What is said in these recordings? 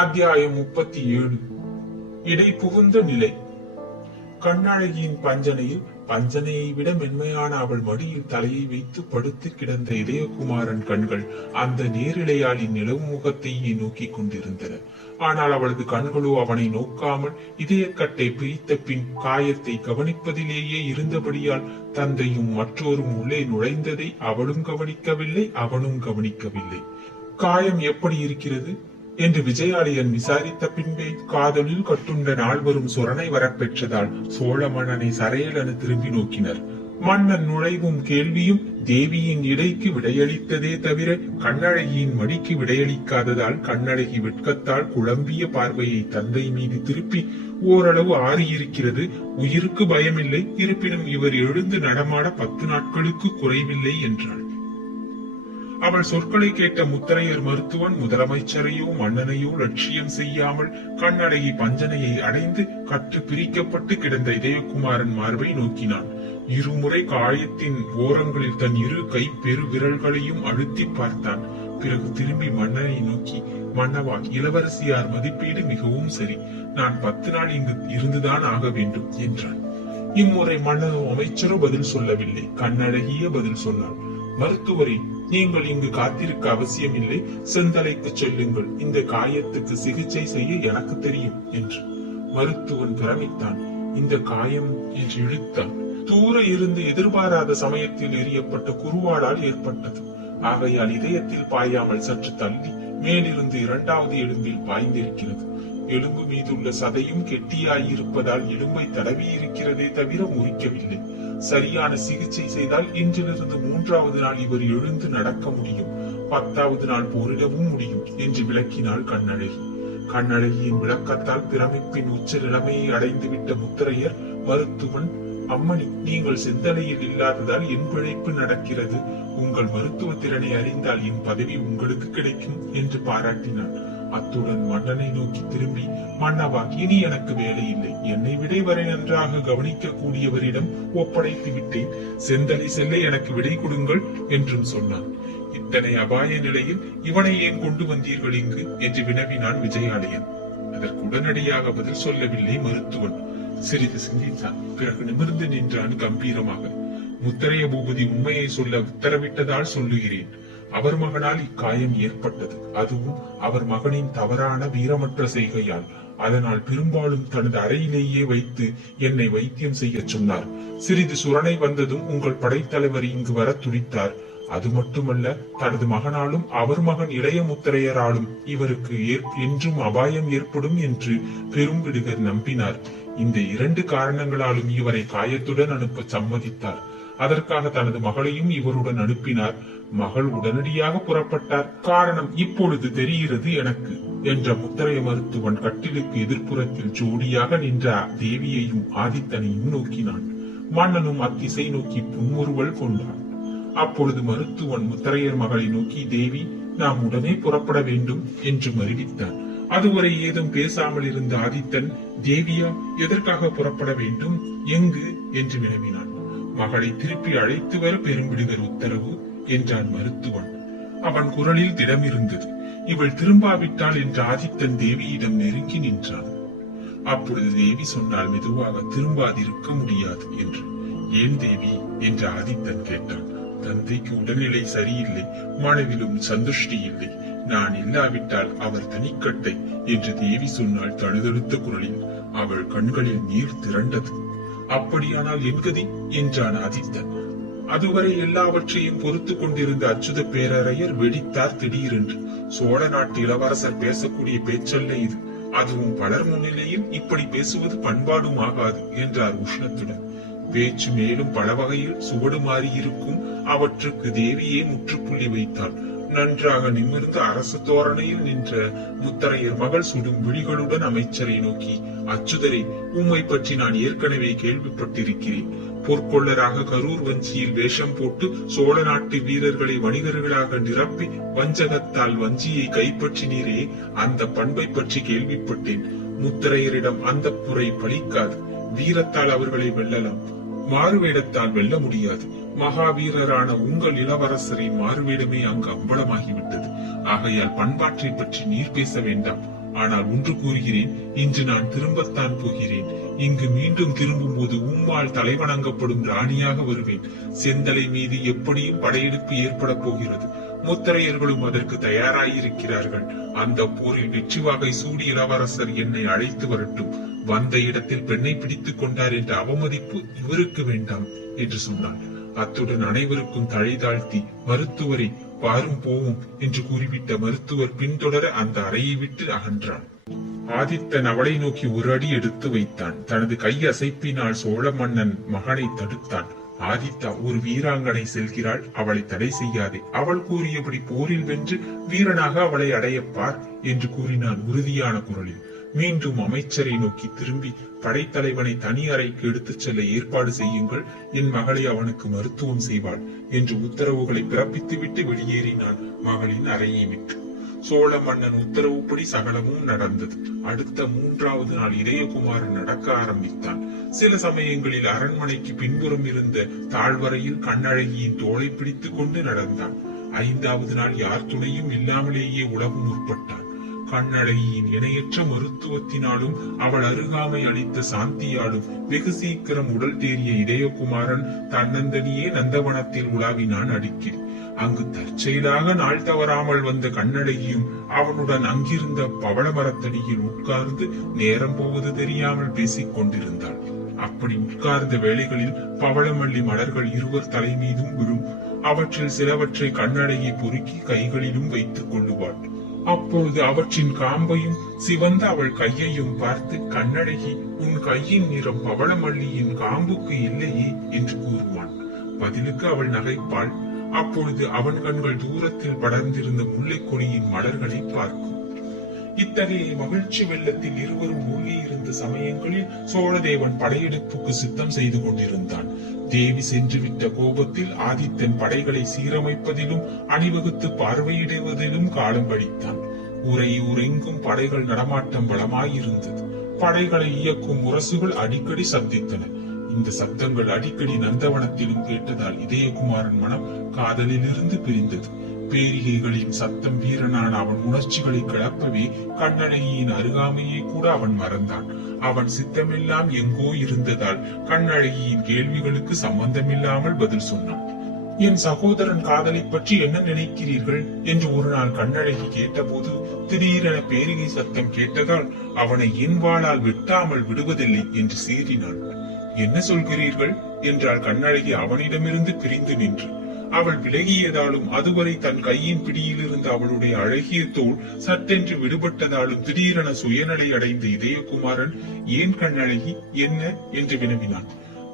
அத்தியாயம் 37. இடை புகுந்த நிலை. கண்ணழகியின் பஞ்சனையை விட மென்மையான அவள் மடியில் தலையை வைத்து படுத்து கிடந்த இதயகுமாரன் கண்கள் அந்த நேரிழையாளின் நிலவு முகத்தையே நோக்கி கொண்டிருந்தன. ஆனால் அவளது கண்களோ அவனை நோக்காமல் இதயக்கட்டை பிரித்த பின் காயத்தை கவனிப்பதிலேயே இருந்தபடியால் தந்தையும் மற்றோரும் உள்ளே நுழைந்ததை அவளும் கவனிக்கவில்லை, அவனும் கவனிக்கவில்லை. காயம் எப்படி இருக்கிறது என்று விஜயாலயன் விசாரித்த பின்பே காதலில் கட்டுண்ட நால்வரும் சொரணை வரப்பெற்றதால் சோழ மன்னனை சரையலென திரும்பி நோக்கினர். மன்னன் நுழைவும் கேள்வியும் தேவியின் இடைக்கு விடையளித்ததே தவிர கண்ணழகியின் மடிக்கு விடையளிக்காததால் கண்ணழகி வெட்கத்தால் குழம்பிய பார்வையை தந்தை மீது திருப்பி, ஓரளவு ஆறியிருக்கிறது, உயிருக்கு பயமில்லை, இருப்பினும் இவர் எழுந்து நடமாட 10 நாட்களுக்கு குறைவில்லை என்றாள். அவள் சொற்களை கேட்ட முத்தரையர் மருத்துவன் முதலமைச்சரையோ மன்னனையோ லட்சியம் செய்யாமல் கண்ணழகி பஞ்சனையை அடைந்து கட்டு பிரிக்கப்பட்டு கிடந்த இதயகுமாரன் மார்பை நோக்கினான். இருமுறை காயத்தின் ஓரங்களில் தன் இரு கை பெரு விரல்களையும் அழுத்தி பார்த்தான். பிறகு திரும்பி மன்னனை நோக்கி, மன்னவா, இளவரசியார் மதிப்பீடு மிகவும் சரி. நான் 10 நாள் இங்கு இருந்துதான் ஆக வேண்டும் என்றான். இம்முறை மன்னனோ அமைச்சரோ பதில் சொல்லவில்லை. கண்ணழகியே பதில் சொன்னாள். மருத்துவரே, நீங்கள் இங்கு காத்திருக்க அவசியமில்லை, செந்தலைக்கு செல்லுங்கள், இந்த காயத்துக்கு சிகிச்சை செய்ய எனக்கு தெரியும் என்று. மருத்துவன் பிரமித்தான். இந்த காயம் என்று இழுத்தான். தூர இருந்து எதிர்பாராத சமயத்தில் எரியப்பட்ட குருவாளால் ஏற்பட்டது. ஆகையால் இதயத்தில் பாயாமல் சற்று தள்ளி மேலிருந்து 2வது எலும்பில் பாய்ந்திருக்கிறது. எலும்பு மீதுள்ள சதையும் கெட்டியாயிருப்பதால் எலும்பை தடவி இருக்கிறதே தவிர முறிக்கவில்லை. சரியான சிகிச்சை செய்தால் இன்றிலிருந்து 3வது நாள் இவர் எழுந்து நடக்க முடியும், 10வது நாள் போரிடவும் முடியும் என்று விளக்கினாள் கண்ணழகி. கண்ணழகியின் விளக்கத்தால் பிரமிப்பின் உச்ச நிலைமையை அடைந்து விட்ட முத்தரையர் மருத்துவன், அம்மணி, நீங்கள் செந்தலையில் இல்லாததால் என் பிழைப்பு நடக்கிறது, உங்கள் மருத்துவ திறனை அறிந்தால் என் பதவி உங்களுக்கு கிடைக்கும் என்று பாராட்டினார். அத்துடன் மன்னனை நோக்கி திரும்பி, மன்னவா, இனி எனக்கு வேலை இல்லை, என்னை விடை வரை நன்றாக கவனிக்க கூடியவரிடம் ஒப்படைத்து விட்டேன், செந்தலை செல்ல எனக்கு விடை கொடுங்கள் என்றும் சொன்னான். இத்தனை அபாய நிலையில் இவனை ஏன் கொண்டு வந்தீர்கள் இங்கு என்று வினவினான் விஜயாலயன். அதற்கு உடனடியாக பதில் சொல்லவில்லை மருத்துவன். சிறிது சிந்தித்தான். பிறகு நிமிர்ந்து நின்றான் கம்பீரமாக. முத்தரைய பூபதி உண்மையை சொல்ல உத்தரவிட்டதால் சொல்லுகிறேன். அவர் மகனால் இக்காயம் ஏற்பட்டது, அதுவும் அவர் மகனின் தவறான வீரமற்ற செய்கையால். அதனால் பெரும்பாலும் தனது அறையிலேயே வைத்து என்னை வைத்தியம் செய்ய சொன்னார். சிறிது சுரணை வந்ததும் உங்கள் படைத்தலைவர் இங்கு வர துடித்தார். அது மட்டுமல்ல, தனது மகனாலும் அவர் மகன் இளைய முத்தரையராலும் இவருக்கு என்றும் அபாயம் ஏற்படும் என்று பெரும்பிடுகர் நம்பினார். இந்த 2 காரணங்களாலும் இவரை காயத்துடன் அனுப்ப சம்மதித்தார். அதற்காக தனது மகளையும் இவருடன் அனுப்பினார். மகள் உடனடியாக புறப்பட்டார். காரணம் இப்பொழுது தெரிகிறது எனக்கு என்ற முத்தரைய மருத்துவன் கட்டிலுக்கு எதிர்ப்புறத்தில் ஜோடியாக நின்ற தேவியையும் ஆதித்தனையும் நோக்கினான். மன்னனும் அத்திசை நோக்கி புன்முறுவல் கொண்டான். அப்பொழுது மருத்துவன் முத்தரையர் மகளை நோக்கி, தேவி, நாம் உடனே புறப்பட வேண்டும் என்று மறுவித்தான். அதுவரை ஏதும் பேசாமல் இருந்த ஆதித்தன், தேவியா, எதற்காக புறப்பட வேண்டும், எங்கு என்று வினவினான். மகளை திருப்பி அழைத்து வர பெரும்பிடுகர் உத்தரவு என்றான் மருத்துவன். அவன் குரலில் திடம் இருந்தது. இவள் திரும்பாவிட்டாள் என்று ஆதித்தன் தேவியிடம் நெருங்கி நின்றான். அப்பொழுது தேவி சொன்னால் மெதுவாக, திரும்பாதிருக்க முடியாது என்று. ஏன் தேவி என்று ஆதித்தன் கேட்டான். தந்தைக்கு உடல்நிலை சரியில்லை, மனதிலும் சந்துஷ்டி இல்லை, நான் இல்லாவிட்டால் அவர் தனிக்கட்டை என்று தேவி சொன்னால் தழுதழுத்த குரலில். அவள் கண்களில் நீர் திரண்டது. அப்படியானால் என் கதி என்றான் ஆதித்தன். அதுவரை எல்லாவற்றையும் பொறுத்து கொண்டிருந்த அச்சுத பேரரையர் வெடித்தார் திடீரென்று. சோழ நாட்டு இளவரசர் பேசக்கூடிய பேச்சல்ல இது, அதுவும் பலர் முன்னிலையில் இப்படி பேசுவது பண்பாடும் ஆகாது என்றார் உஷ்ணத்துடன். பேச்சு மேலும் பல வகையில் சுவடு மாறியிருக்கும். அவற்றுக்கு தேவியே முற்றுப்புள்ளி வைத்தாள். நன்றாக நிமிர்ந்து அரசு தோரணையில் நின்ற முத்தரையர் மகள் சுடும் விழிகளுடன் அமைச்சரை நோக்கி, அச்சுதரை, உம்மை பற்றி நான் ஏற்கனவே கேள்விப்பட்டிருக்கிறேன். பொற்கொள்ளராக கரூர் வஞ்சியில் வேஷம் போட்டு சோழ நாட்டு வீரர்களை வணிகர்களாக நிரப்பி வஞ்சகத்தால் வஞ்சியை கைப்பற்றினீரே, அந்த பண்பை பற்றி கேள்விப்பட்டேன். முத்தரையரிடம் அந்த புரை பலிக்காது. வீரத்தால் அவர்களை வெல்லலாம், மாறுவேடத்தால் வெல்ல முடியாது. மகாவீரரான உங்கள் இளவரசரின் மாறுவேடமே அங்கு அம்பலமாகிவிட்டது. ஆகையால் பண்பாற்றை பற்றி நீர் பேச வேண்டாம். ஆனால் ஒன்று கூறுகிறேன், இன்று நான் திரும்பத்தான் போகிறேன். இங்கு மீண்டும் திரும்பும் போது உம்மால் தலைவணங்கப்படும் ராணியாக வருவேன். செந்தலை மீது எப்படியும் படையெடுப்பு ஏற்பட போகிறது. முத்தரையர்களும் அதற்கு தயாராயிருக்கிறார்கள். அந்த போரில் வெற்றி வாகை சூடி இளவரசர் என்னை அழைத்து வரட்டும். வந்த இடத்தில் பெண்ணை பிடித்துக் கொண்டார் என்ற அவமதிப்பு இவருக்கு வேண்டாம் என்று சொன்னார். அத்துடன் அனைவருக்கும் தலை தாழ்த்தி, மருத்துவரை பாரும் போவோம் என்று கூறிவிட்ட மருத்துவர் பின்தொடர அந்த அறையை விட்டு அகன்றான். ஆதித்தன் அவளை நோக்கி ஒரு அடி எடுத்து வைத்தான். தனது கை அசைப்பினால் சோழ மன்னன் மகனை தடுத்தான். ஆதித்தா, ஒரு வீராங்கனை செல்கிறாள், அவளை தடை செய்யாதே. அவள் கூறியபடி போரில் வென்று வீரனாக அவளை அடையப்பார் என்று கூறினான் உறுதியான குரலில். மீண்டும் அமைச்சரை நோக்கி திரும்பி, படைத்தலைவனை தனி அறைக்கு எடுத்துச் செல்ல ஏற்பாடு செய்யுங்கள். என் மகளை அவனுக்கு மருத்துவம் செய்வாள் என்று உத்தரவுகளை பிறப்பித்துவிட்டு வெளியேறினான் மகளின் அறையை விட்டு. சோழ மன்னன் உத்தரவுப்படி சகலமும் நடந்தது. அடுத்த 3வது நாள் இதயகுமாரன் நடக்க ஆரம்பித்தான். சில சமயங்களில் அரண்மனைக்கு பின்புறம் இருந்த தாழ்வரையில் கண்ணழகியின் தோளை பிடித்துக் கொண்டு நடந்தான். 5வது நாள் யார் துணையும் இல்லாமலேயே உலகம் முற்பட்டான். கண்ணழகியின் இணையற்ற மருத்துவத்தினாலும் அவள் அருகாமை அளித்த சாந்தியாலும் வெகு சீக்கிரம் உடல் தேறிய இதயகுமாரன் தன்னந்தனியே நந்தவனத்தில் உலாவினான் அடிக்கடி. அங்கு தற்செயலாக நாள் தவறாமல் வந்த கண்ணழகியும் அவனுடன் அங்கிருந்த பவள மரத்தடியில் உட்கார்ந்து நேரம் போவது தெரியாமல் பேசிக் கொண்டிருந்தாள். அப்படி உட்கார்ந்த வேளைகளில் பவளமல்லி மலர்கள் இருவர் தலை மீதும் விழும். அவற்றில் சிலவற்றை கண்ணழகி பொறுக்கி கைகளிலும் வைத்துக் கொள்ளுவாள். அப்பொழுது அவற்றின் காம்பையும் சிவந்த அவள் கையையும் பார்த்து, கண்ணழகி, உன் கையின் நிறம் பவளமல்லியின் காம்புக்கு இல்லையே என்று கூறுவான். பதிலுக்கு அவள் நகைப்பாள். அப்பொழுது அவன் கண்கள் தூரத்தில் படர்ந்திருந்த முல்லை கொடியின் மலர்களை பார்க்கும். இத்தகைய மகிழ்ச்சி வெள்ளத்தில் இருவரும் மூழ்கி இருந்த சமயங்களில் சோழதேவன் படையெடுப்புக்கு சித்தம் செய்து கொண்டிருந்தான். தேவி சென்றுவிட்ட கோபத்தில் ஆதித்தன் படைகளை சீரமைப்பதிலும் அணிவகுத்து பார்வையிடுவதிலும் காலம் கழித்தான். உறைங்கும் படைகள் நடமாட்டம் பலமாயிருந்தது. படைகளை இயக்கும் முரசுகள் அடிக்கடி சப்தித்தன. இந்த சப்தங்கள் அடிக்கடி நந்தவனத்திலும் கேட்டதால் இதயகுமாரன் மனம் காதலிலிருந்து பிரிந்தது. பேரிகைகளின் சத்தம் வீரனான அவன் உணர்ச்சிகளை கிளப்பவே கண்ணழகியின் அருகாமையை கூட அவன் மறந்தான். அவன் சித்தமெல்லாம் எங்கோ இருந்ததால் கண்ணழகியின் கேள்விகளுக்கு சம்பந்தமில்லாமல் பதில் சொன்னான். என் சகோதரன் காதலை பற்றி என்ன நினைக்கிறீர்கள் என்று ஒரு நாள் கண்ணழகி கேட்டபோது திடீரென பேரிகை சத்தம் கேட்டதால் அவனை என் வாளால் வெட்டாமல் விடுவதில்லை என்று சீறினான். என்ன சொல்கிறீர்கள் என்றால் கண்ணழகி அவனிடமிருந்து பிரிந்து நின்று. அவள் விலகியதாலும் அதுவரை தன் கையின் பிடியில் இருந்த அவளுடைய அழகிய தோள் சட்டென்று விடுபட்டதாலும் திடீரென சுயநலை அடைந்த இதயகுமாரன், ஏன் கண்ணழகி, என்ன என்று வினவினான்.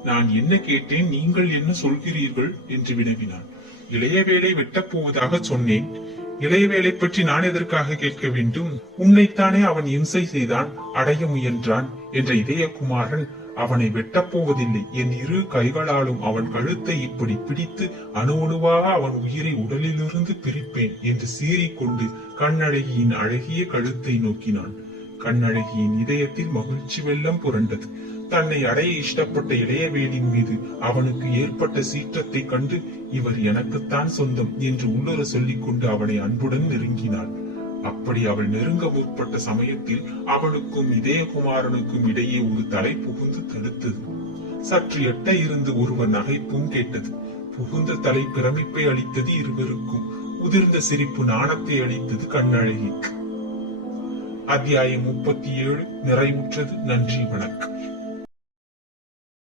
நான் என்ன கேட்டேன், நீங்கள் என்ன சொல்கிறீர்கள் என்று வினவினான். இளையவேளை வெட்டப்போவதாக சொன்னேன். இளையவேளை பற்றி நான் எதற்காக கேட்க வேண்டும்? உன்னைத்தானே அவன் இம்சை செய்தான், அடைய முயன்றான் என்ற இதயகுமாரன் அவனை வெட்டப்போவதில்லை. என் இரு கைகளாலும் அவன் கழுத்தை இப்படி பிடித்து அணுவணுவாக அவன் உயிரை உடலிலிருந்து பிரிப்பேன் என்று சீறிக்கொண்டு கண்ணழகியின் அழகிய கழுத்தை நோக்கினான். கண்ணழகியின் இதயத்தில் மகிழ்ச்சி வெள்ளம் புரண்டது. தன்னை அடைய இஷ்டப்பட்ட இளையவேலின் மீது அவனுக்கு ஏற்பட்ட சீற்றத்தை கண்டு இவர் எனக்குத்தான் சொந்தம் என்று உள்ளுர சொல்லிக் கொண்டு அவனை அன்புடன் நெருங்கினாள். அப்படி அவள் நெருங்க முற்பட்ட சமயத்தில் அவனுக்கும் இதயகுமாரனுக்கும் இடையே ஒரு தலை புகுந்து தடுத்தது. சற்று எட்ட இருந்து ஒருவர் நகைப்பும் கேட்டது. புகுந்த தலை பிரமிப்பை அளித்தது இருவருக்கும். உதிர்ந்த சிரிப்பு நாணத்தை அளித்தது கண்ணழகிக்கு. அத்தியாயம் 37 நிறைவுற்றது. நன்றி, வணக்கம்.